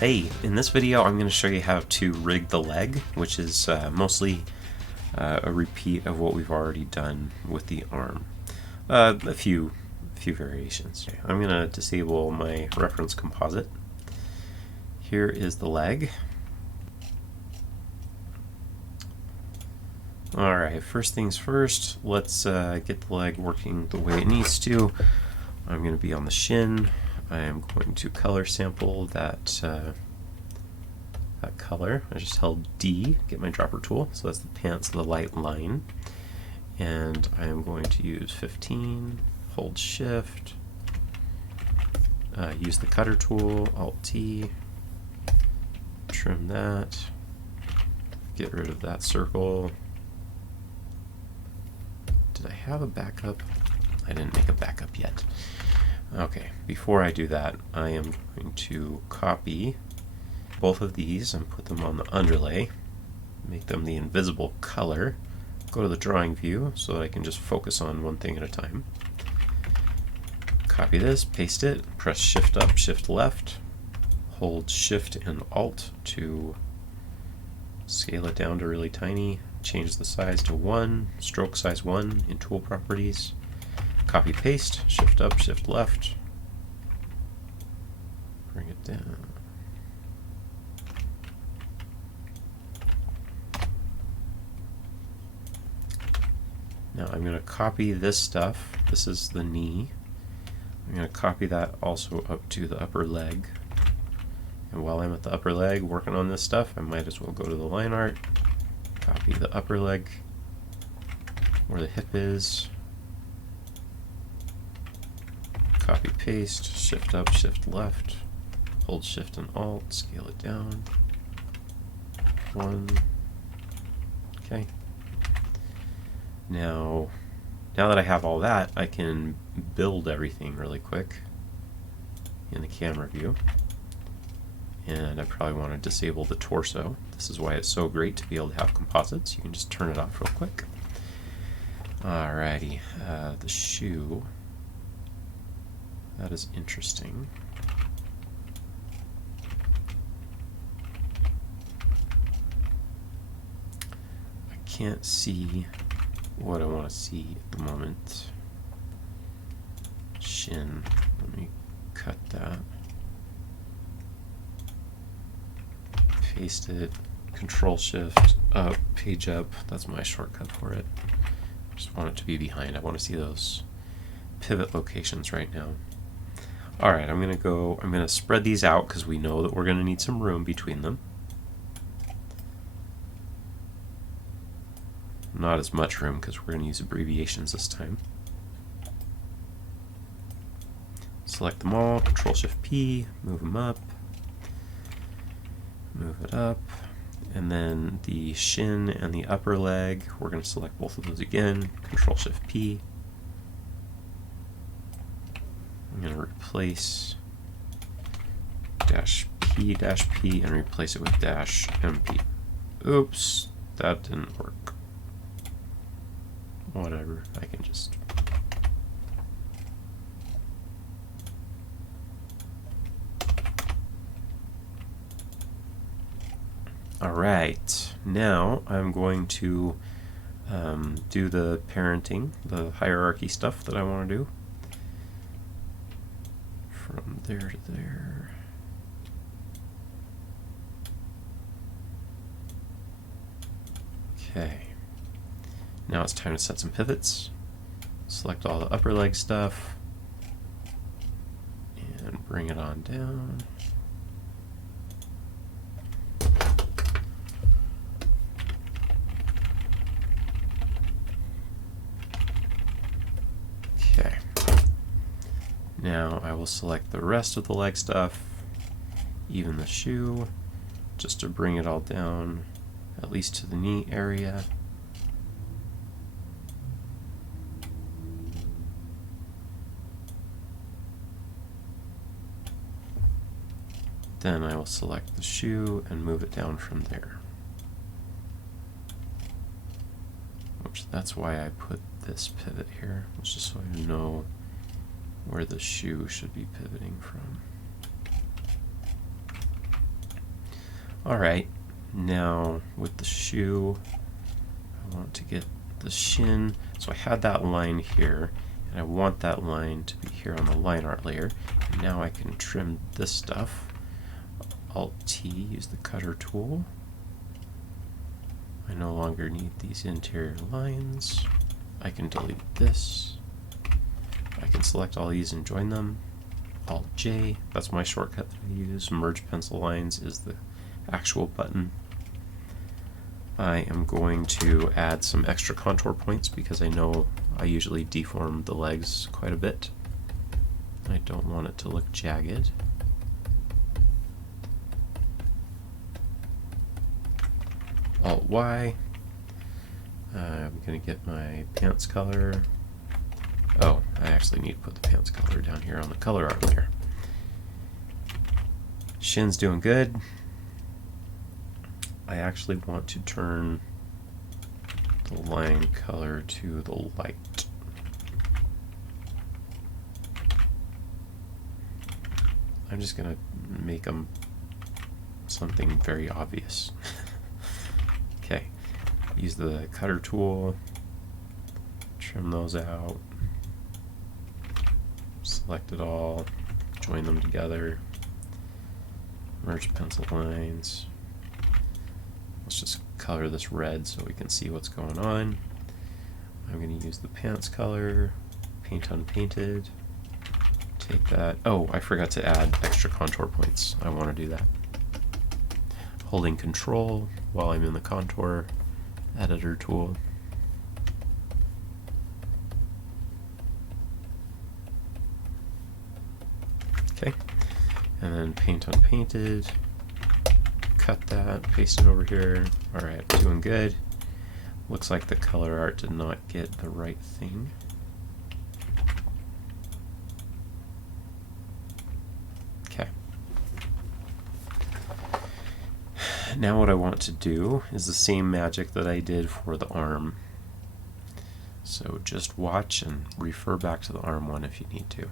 Hey, in this video I'm going to show you how to rig the leg, which is mostly a repeat of what we've already done with the arm. A few variations. I'm going to disable my reference composite. Here is the leg. Alright, first things first, let's get the leg working the way it needs to. I'm going to be on the shin. I am going to color sample that color. I just held D, get my dropper tool, so that's the pants, the light line. And I am going to use 15, hold shift, use the cutter tool, Alt T, trim that, get rid of that circle. Did I have a backup? I didn't make a backup yet. Okay, before I do that, I am going to copy both of these and put them on the underlay, make them the invisible color, go to the drawing view so that I can just focus on one thing at a time. Copy this, paste it, press shift up, shift left, hold shift and alt to scale it down to really tiny, change the size to 1, stroke size 1 in tool properties. Copy paste, shift up, shift left, bring it down. Now I'm going to copy this stuff. This is the knee. I'm going to copy that also up to the upper leg. And while I'm at the upper leg working on this stuff, I might as well go to the line art, copy the upper leg where the hip is. Copy paste, shift up, shift left, hold shift and alt, scale it down. 1. Okay. Now that I have all that, I can build everything really quick in the camera view. And I probably want to disable the torso. This is why it's so great to be able to have composites. You can just turn it off real quick. Alrighty, the shoe. That is interesting. I can't see what I want to see at the moment. Shin. Let me cut that. Paste it. Control shift up, page up. That's my shortcut for it. Just want it to be behind. I want to see those pivot locations right now. Alright, I'm going to spread these out because we know that we're going to need some room between them. Not as much room because we're going to use abbreviations this time. Select them all, Control Shift P, move them up, move it up, and then the shin and the upper leg, we're going to select both of those again, Control Shift P. I'm going to replace -P and replace it with -MP. Oops, that didn't work. Whatever, I can just... Alright, now I'm going to do the parenting, the hierarchy stuff that I want to do. From there to there. Okay. Now it's time to set some pivots. Select all the upper leg stuff and bring it on down. Okay. Now I will select the rest of the leg stuff, even the shoe, just to bring it all down, at least to the knee area. Then I will select the shoe and move it down from there. That's why I put this pivot here, it's just so I know where the shoe should be pivoting from. Alright, now with the shoe, I want to get the shin. So I had that line here, and I want that line to be here on the line art layer. And now I can trim this stuff. Alt-T, use the cutter tool. I no longer need these interior lines. I can delete this. I can select all these and join them. Alt-J, that's my shortcut that I use. Merge pencil lines is the actual button. I am going to add some extra contour points because I know I usually deform the legs quite a bit. I don't want it to look jagged. Alt-Y. I'm going to get my pants color. Oh, I actually need to put the pants color down here on the color art layer. Shin's doing good. I actually want to turn the line color to the light. I'm just going to make them something very obvious. Okay, use the cutter tool, trim those out, select it all, join them together, merge pencil lines. Let's just color this red so we can see what's going on. I'm going to use the pants color, paint unpainted, take that. Oh, I forgot to add extra contour points. I want to do that. Holding Control while I'm in the contour editor tool. Okay, and then paint unpainted. Cut that, paste it over here. Alright, doing good. Looks like the color art did not get the right thing. Okay. Now what I want to do is the same magic that I did for the arm. So just watch and refer back to the arm one if you need to.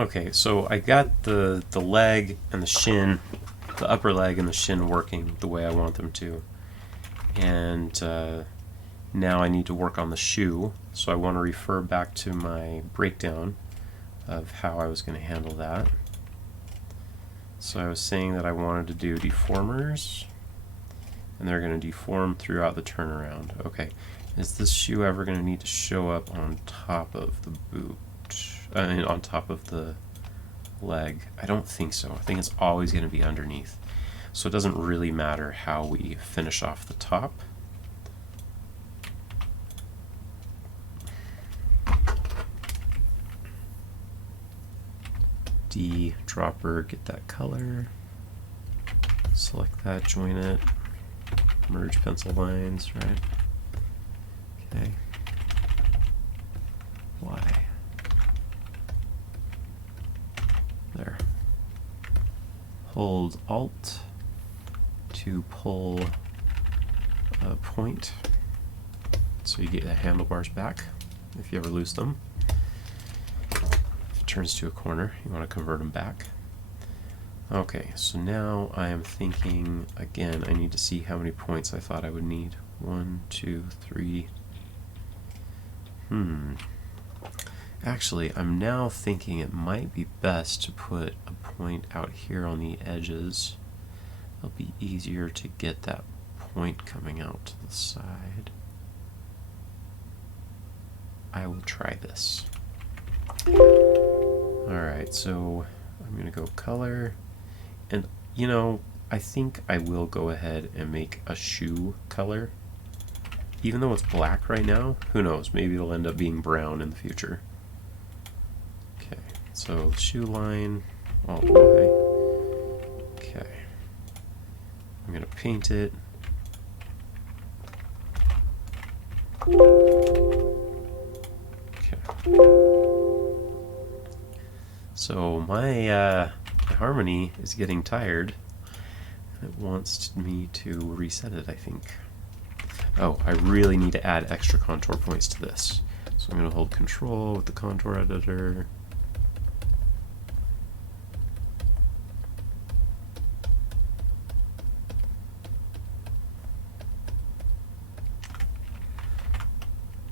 Okay, so I got the leg and the shin, the upper leg and the shin working the way I want them to. And now I need to work on the shoe, so I want to refer back to my breakdown of how I was going to handle that. So I was saying that I wanted to do deformers, and they're going to deform throughout the turnaround. Okay, is this shoe ever going to need to show up on top of the boot? On top of the leg? I don't think so. I think it's always going to be underneath. So it doesn't really matter how we finish off the top. D dropper, get that color, select that, join it, merge pencil lines, right? Okay. Y. There. Hold Alt to pull a point so you get the handlebars back if you ever lose them. If it turns to a corner, you want to convert them back. Okay, so now I am thinking, again, I need to see how many points I thought I would need. 1, 2, 3. Actually, I'm now thinking it might be best to put a point out here on the edges. It'll be easier to get that point coming out to the side. I will try this. Alright, so I'm going to go color. And, you know, I think I will go ahead and make a shoe color. Even though it's black right now, who knows, maybe it'll end up being brown in the future. Okay, so shoe line, all the way. Okay. I'm going to paint it. Okay. So my Harmony is getting tired. It wants me to reset it, I think. Oh, I really need to add extra contour points to this. So I'm going to hold Control with the contour editor.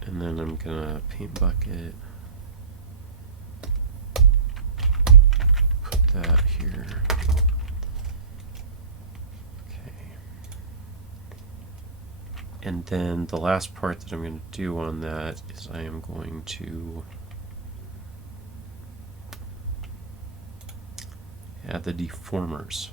And then I'm going to paint bucket. Put that here. And then the last part that I'm going to do on that is I am going to add the deformers.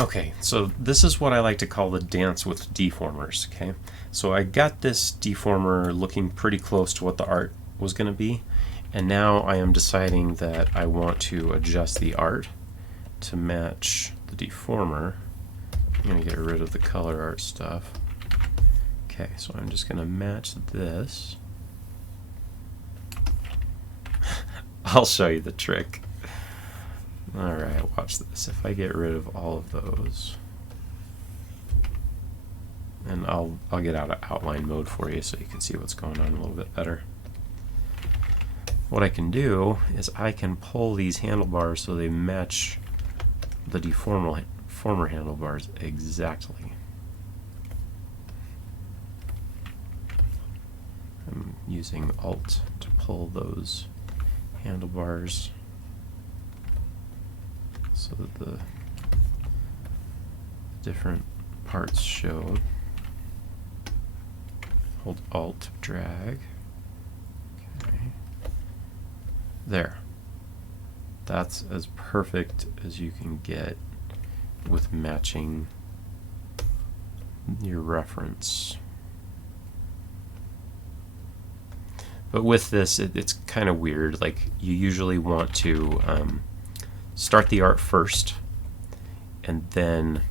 Okay, so this is what I like to call the dance with deformers, okay? So I got this deformer looking pretty close to what the art was going to be, and now I am deciding that I want to adjust the art to match the deformer. I'm going to get rid of the color art stuff. Okay, so I'm just going to match this. I'll show you the trick. Alright, watch this. If I get rid of all of those, and I'll get out of outline mode for you so you can see what's going on a little bit better. What I can do is I can pull these handlebars so they match the deformer handlebars exactly. I'm using Alt to pull those handlebars so that the different parts show. Hold Alt, drag. Okay. There. That's as perfect as you can get with matching your reference. But with this, it's kind of weird. Like, you usually want to start the art first and then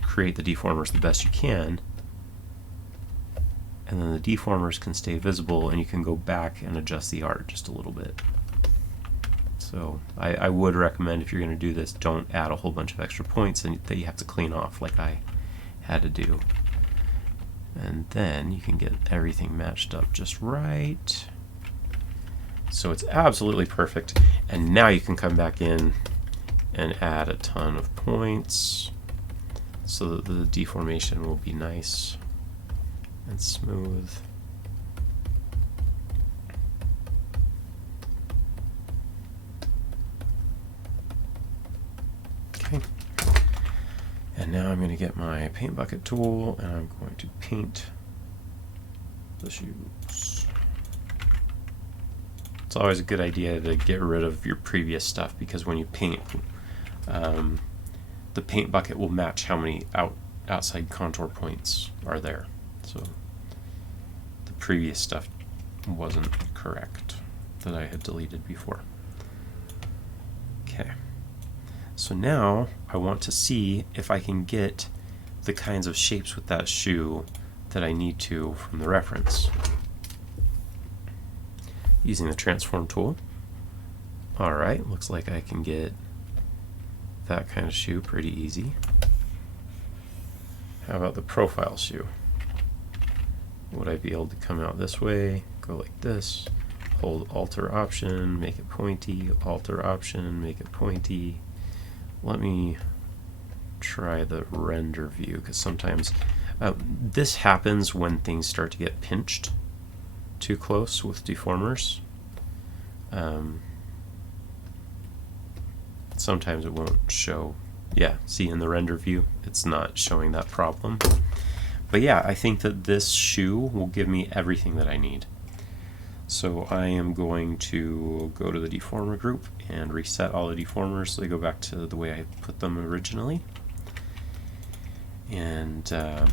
create the deformers the best you can, and then the deformers can stay visible and you can go back and adjust the art just a little bit. So I would recommend, if you're going to do this, don't add a whole bunch of extra points that you have to clean off like I had to do. And then you can get everything matched up just right. So it's absolutely perfect. And now you can come back in and add a ton of points so that the deformation will be nice and smooth. Okay. And now I'm going to get my paint bucket tool and I'm going to paint the shoes. It's always a good idea to get rid of your previous stuff, because when you paint, the paint bucket will match how many outside contour points are there. So the previous stuff wasn't correct that I had deleted before. Okay. So now I want to see if I can get the kinds of shapes with that shoe that I need to from the reference. Using the transform tool. Alright, looks like I can get that kind of shoe pretty easy. How about the profile shoe? Would I be able to come out this way, go like this, hold Alter Option, make it pointy, Alter Option, make it pointy. Let me try the render view, because sometimes this happens when things start to get pinched too close with deformers. Sometimes it won't show. Yeah, see, in the render view, it's not showing that problem. But yeah, I think that this shoe will give me everything that I need. So I am going to go to the deformer group and reset all the deformers so they go back to the way I put them originally. And so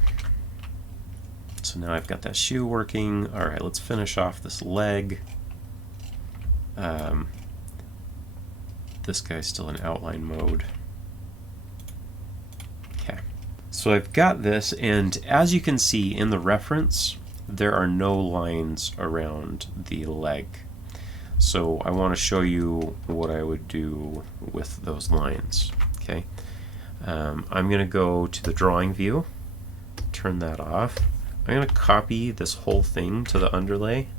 now I've got that shoe working. Alright, let's finish off this leg. This guy's still in outline mode. Okay. So I've got this, and as you can see in the reference, there are no lines around the leg. So I want to show you what I would do with those lines. Okay. I'm going to go to the drawing view, turn that off. I'm going to copy this whole thing to the underlay,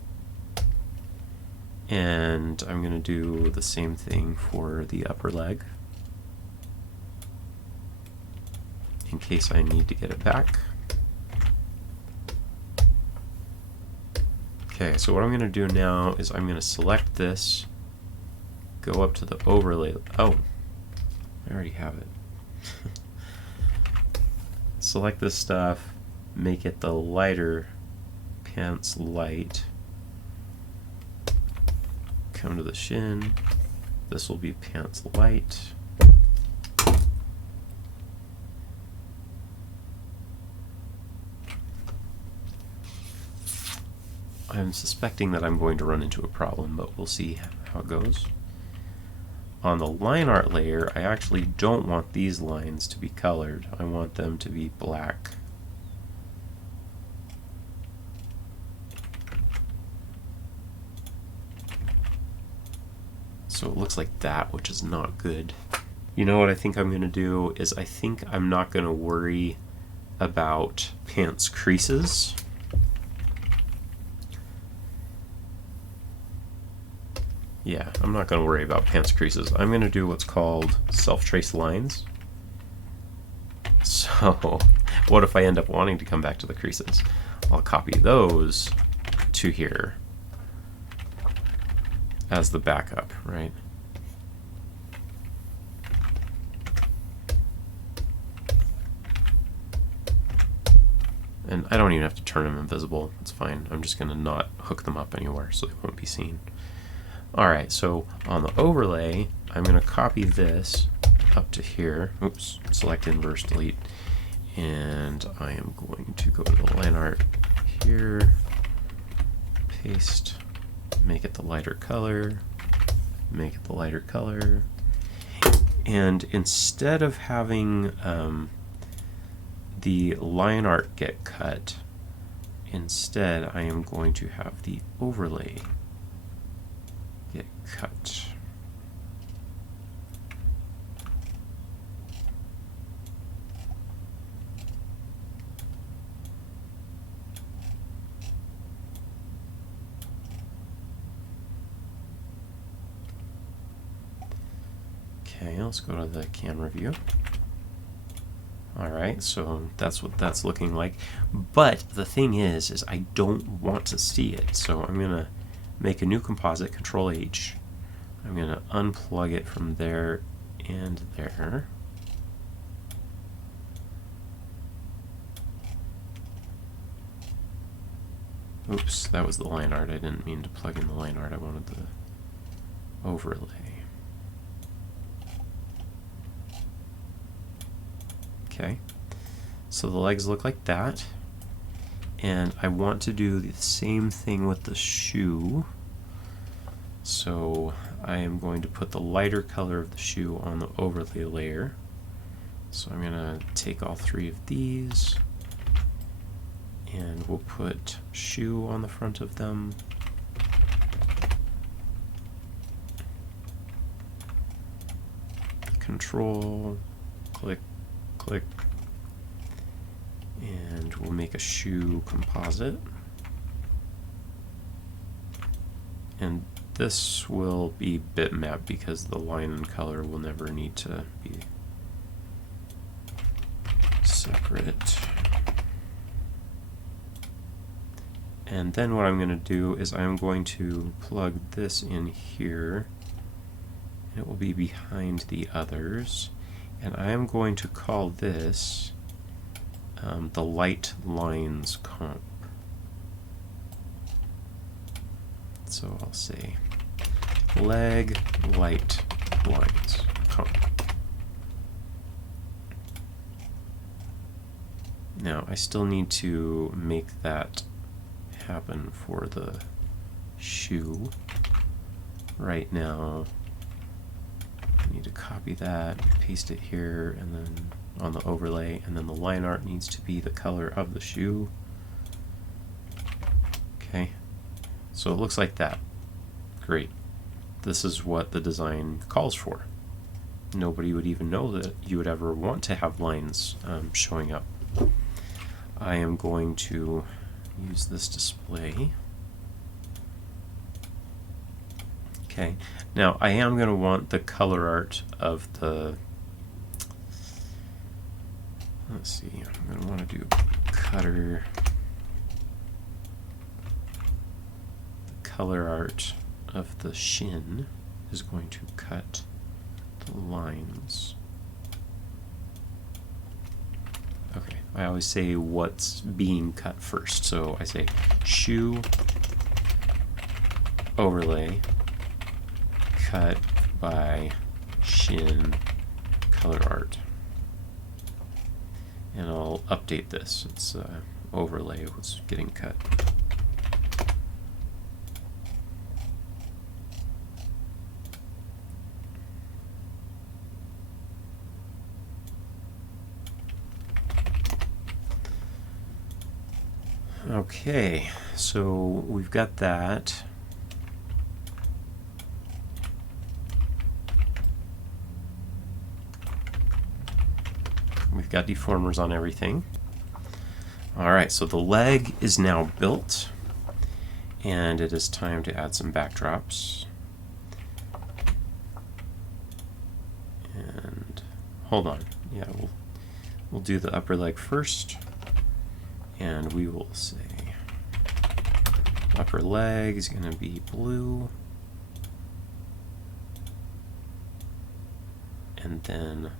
and I'm going to do the same thing for the upper leg in case I need to get it back. Okay, so what I'm going to do now is I'm going to select this, go up to the overlay. Oh, I already have it. Select this stuff, make it the lighter pants light. Come to the shin. This will be pants light. I'm suspecting that I'm going to run into a problem, but we'll see how it goes. On the line art layer, I actually don't want these lines to be colored. I want them to be black. So it looks like that, which is not good. You know what I think I'm going to do is I think I'm not going to worry about pants creases. Yeah, I'm not going to worry about pants creases. I'm going to do what's called self-trace lines. So what if I end up wanting to come back to the creases? I'll copy those to here as the backup, right? And I don't even have to turn them invisible. It's fine. I'm just going to not hook them up anywhere so they won't be seen. Alright, so on the overlay, I'm going to copy this up to here. Oops, select inverse delete. And I am going to go to the line art here, paste, make it the lighter color, make it the lighter color. And instead of having the line art get cut, instead I am going to have the overlay get cut. Okay, let's go to the camera view. Alright, so that's what that's looking like. But the thing is I don't want to see it. So I'm going to make a new composite, Control H. I'm going to unplug it from there and there. Oops, that was the line art. I didn't mean to plug in the line art. I wanted the overlay. Okay, so the legs look like that. And I want to do the same thing with the shoe. So I am going to put the lighter color of the shoe on the overlay layer. So I'm going to take all three of these and we'll put shoe on the front of them. Control, click, click. And we'll make a shoe composite. And this will be bitmap because the line and color will never need to be separate. And then what I'm going to do is I'm going to plug this in here. And it will be behind the others. And I am going to call this the light lines comp. So I'll say leg light lines comp. Now I still need to make that happen for the shoe. Right now I need to copy that, paste it here, and then on the overlay, and then the line art needs to be the color of the shoe. Okay, so it looks like that. Great. This is what the design calls for. Nobody would even know that you would ever want to have lines showing up. I am going to use this display. Okay, now I am going to want the color art of the, let's see, I'm going to want to do cutter, the color art of the shin is going to cut the lines. Okay, I always say what's being cut first, so I say shoe overlay cut by shin color art. And I'll update this. It's overlay was getting cut. Okay, so we've got that. We've got deformers on everything. Alright, so the leg is now built, and it is time to add some backdrops. And hold on, yeah, we'll do the upper leg first, and we will say upper leg is going to be blue, and then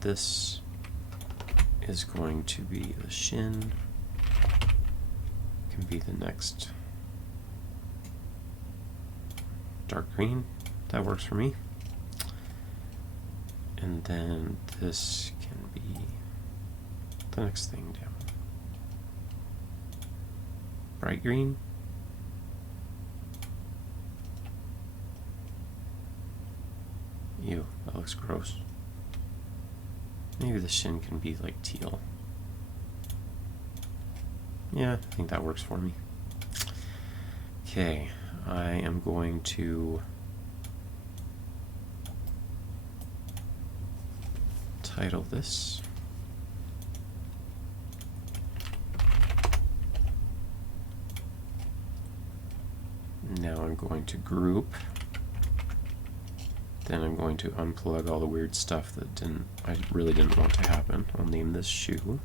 this is going to be the shin, can be the next dark green. That works for me. And then this can be the next thing down. Bright green. Ew, that looks gross. Maybe the shin can be like teal. Yeah, I think that works for me. Okay, I am going to title this now. I'm going to group, then I'm going to unplug all the weird stuff that I really didn't want to happen. I'll name this shoe.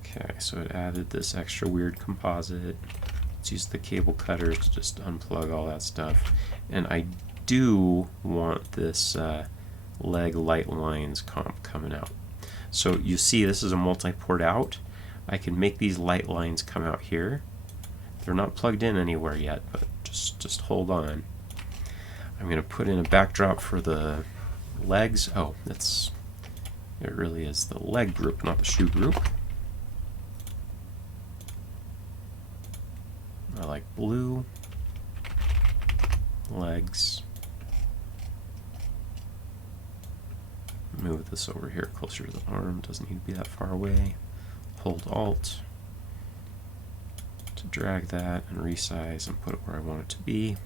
Okay, so it added this extra weird composite. Let's use the cable cutter to just unplug all that stuff. And I do want this leg light lines comp coming out. So you see this is a multi-port out. I can make these light lines come out here. They're not plugged in anywhere yet, but just hold on. I'm going to put in a backdrop for the legs. Oh, it really is the leg group, not the shoe group. I like blue, legs. Move this over here closer to the arm, doesn't need to be that far away. Hold Alt to drag that and resize and put it where I want it to be.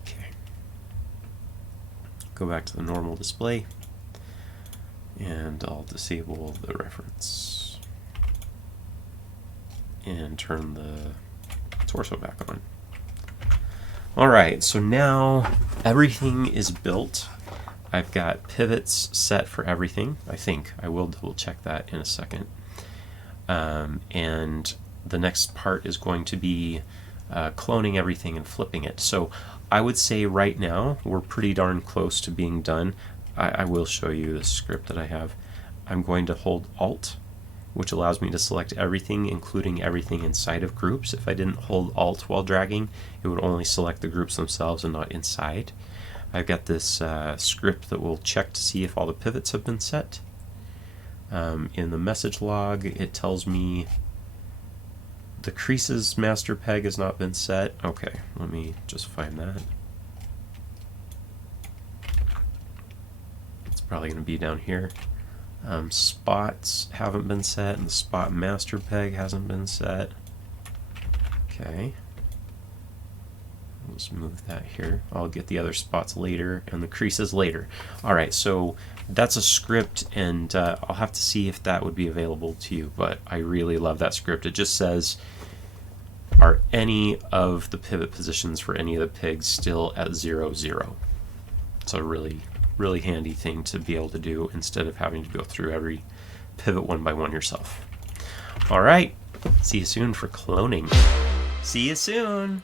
Okay. Go back to the normal display, and I'll disable the reference and turn the torso back on. Alright, so now everything is built. I've got pivots set for everything. I think I will double check that in a second. And the next part is going to be cloning everything and flipping it. So I would say right now we're pretty darn close to being done. I will show you the script that I have. I'm going to hold Alt, which allows me to select everything, including everything inside of groups. If I didn't hold Alt while dragging, it would only select the groups themselves and not inside. I've got this script that will check to see if all the pivots have been set. In the message log, it tells me the creases master peg has not been set. Okay, let me just find that. It's probably going to be down here. Spots haven't been set, and the spot master peg hasn't been set. Okay. Let's move that here. I'll get the other spots later and the creases later. Alright, so that's a script, and I'll have to see if that would be available to you, but I really love that script. It just says, are any of the pivot positions for any of the pegs still at 0, 0? It's a really handy thing to be able to do instead of having to go through every pivot one by one yourself. Alright, see you soon for cloning. See you soon!